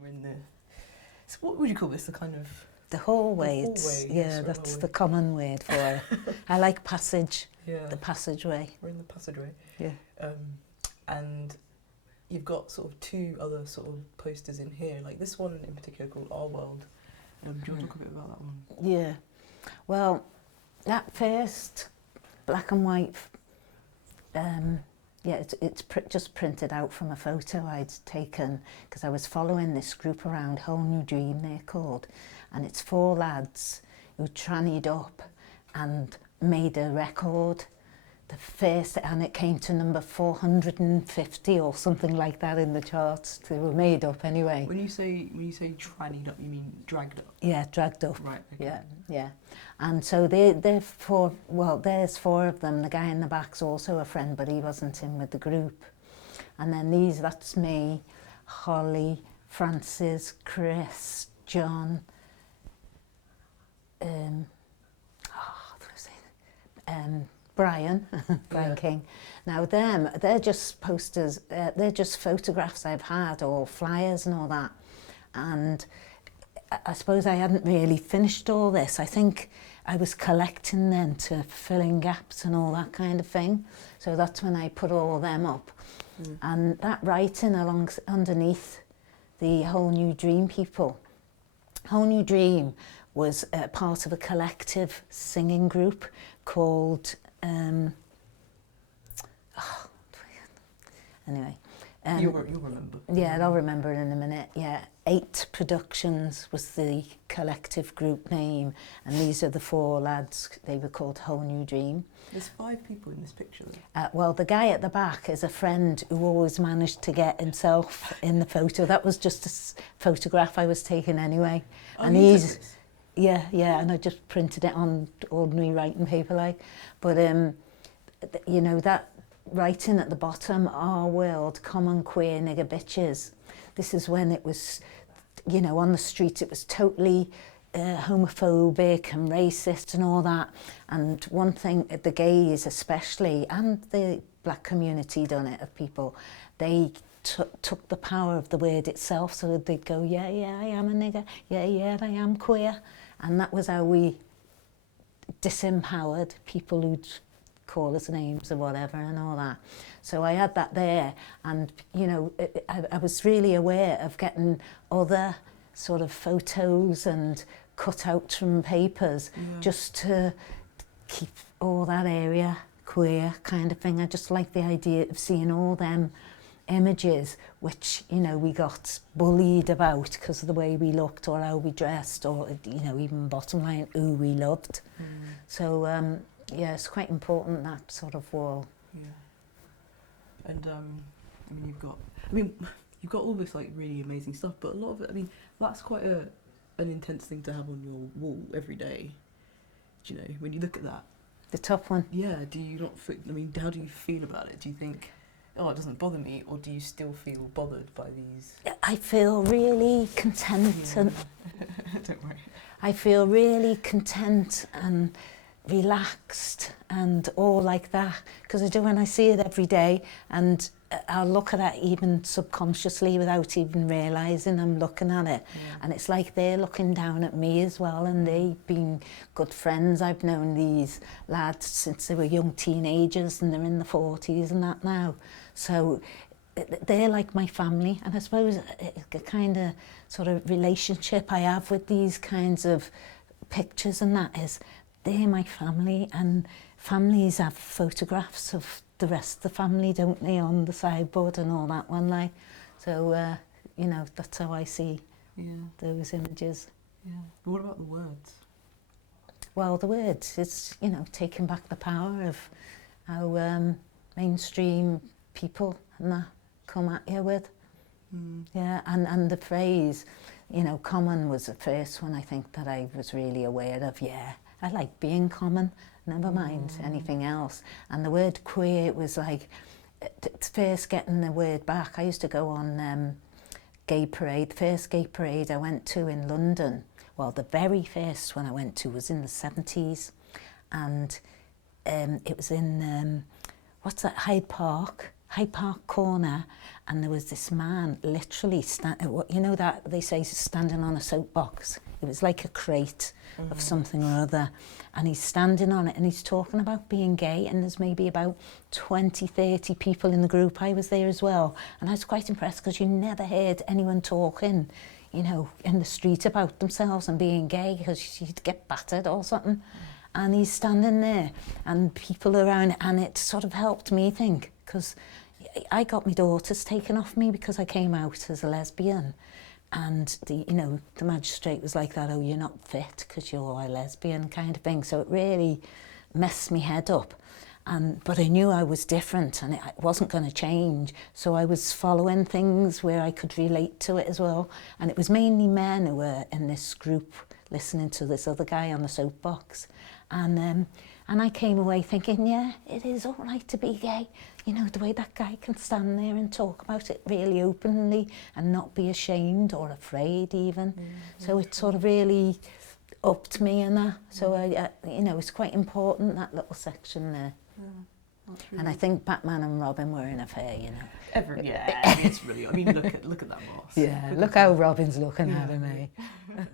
We're in the... So what would you call this? The kind of... The hallway. The hallway, yeah, yes, that's hallway. the common word for it. I like passage, Yeah. the passageway. We're in the passageway. Yeah. And you've got sort of two other sort of posters in here, like this one in particular called Our World. Do you want to talk a bit about that one? Yeah. Well, that first black and white, yeah, it's just printed out from a photo I'd taken because I was following this group around, Whole New Dream they're called, and it's 4 lads who trannied up and made a record. The first, and it came to number 450 or something like that in the charts. They were made up anyway. When you say trannied up, you mean dragged up? Yeah, dragged up. Right. Okay. Yeah, yeah. And so they're 4. Well, there's 4 of them. The guy in the back's also a friend, but he wasn't in with the group. And then that's me, Holly, Francis, Chris, John. Brian, Brian King. Now they're just posters, they're just photographs I've had, or flyers and all that. And I suppose I hadn't really finished all this. I think I was collecting then to fill in gaps and all that kind of thing. So that's when I put all them up. And that writing underneath the Whole New Dream people. Whole New Dream was part of a collective singing group called anyway. You'll remember. Yeah, I'll remember in a minute. Yeah, 8 Productions was the collective group name, and these are the 4 lads. They were called Whole New Dream. There's 5 people in this picture, though. Well, the guy at the back is a friend who always managed to get himself in the photo. That was just a photograph I was taking anyway. Oh, and you took he's... this? Yeah, and I just printed it on ordinary writing paper, like. But, you know, that writing at the bottom, Our World, Common Queer Nigger Bitches. This is when it was, you know, on the street, it was totally homophobic and racist and all that. And one thing, the gays especially, and the black community done it, of people, they took the power of the word itself, so they'd go, yeah, I am a nigger, yeah, I am queer. And that was how we disempowered people who'd call us names or whatever and all that. So I had that there, and, you know, I was really aware of getting other sort of photos and cutouts from papers just to keep all that area queer kind of thing. I just like the idea of seeing all them images which, you know, we got bullied about because of the way we looked or how we dressed, or, you know, even bottom line, who we loved. So yeah, it's quite important, that sort of wall. Yeah. And I mean you've got all this like really amazing stuff, but a lot of it, I mean, that's quite an intense thing to have on your wall every day. Do you know, when you look at that? The top one? Yeah, do you not feel, I mean, how do you feel about it? Do you think, oh, it doesn't bother me, or do you still feel bothered by these? I feel really content and don't worry. I feel really content and relaxed and all like that, because I do when I see it every day, and I'll look at it even subconsciously without even realising I'm looking at it. And it's like they're looking down at me as well, and they've been good friends. I've known these lads since they were young teenagers, and they're in the 40s and that now. So they're like my family, and I suppose a kind of sort of relationship I have with these kinds of pictures and that is they're my family, and families have photographs of the rest of the family, don't they, on the sideboard and all that one, like. So, you know, that's how I see those images. Yeah. But what about the words? Well, the words, it's, you know, taking back the power of how mainstream people and that come at you with. Yeah, and the phrase, you know, common was the first one I think that I was really aware of. Yeah, I like being common, never mind anything else. And the word queer, it was like, first getting the word back. I used to go on gay parade, the first gay parade I went to in London. Well, the very first one I went to was in the 70s, and it was in, what's that, Hyde Park, Hyde Park corner, and there was this man literally, you know that they say standing on a soapbox. It was like a crate of something or other, and he's standing on it and he's talking about being gay, and there's maybe about 20, 30 people in the group. I was there as well, and I was quite impressed because you never heard anyone talking, you know, in the street about themselves and being gay, because you'd get battered or something. And he's standing there and people around, and it sort of helped me think, because I got my daughters taken off me because I came out as a lesbian, and the magistrate was like that, oh, you're not fit because you're a lesbian kind of thing. So it really messed me head up. But I knew I was different and it wasn't going to change. So I was following things where I could relate to it as well. And it was mainly men who were in this group listening to this other guy on the soapbox. And I came away thinking, yeah, it is all right to be gay. You know, the way that guy can stand there and talk about it really openly and not be ashamed or afraid even. So it sort of really upped me in that. So, you know, it's quite important, that little section there. Really, and I think Batman and Robin were in a fair, you know. Yeah, it's really, I mean, look at that boss. Yeah, look how Robin's looking at him, eh?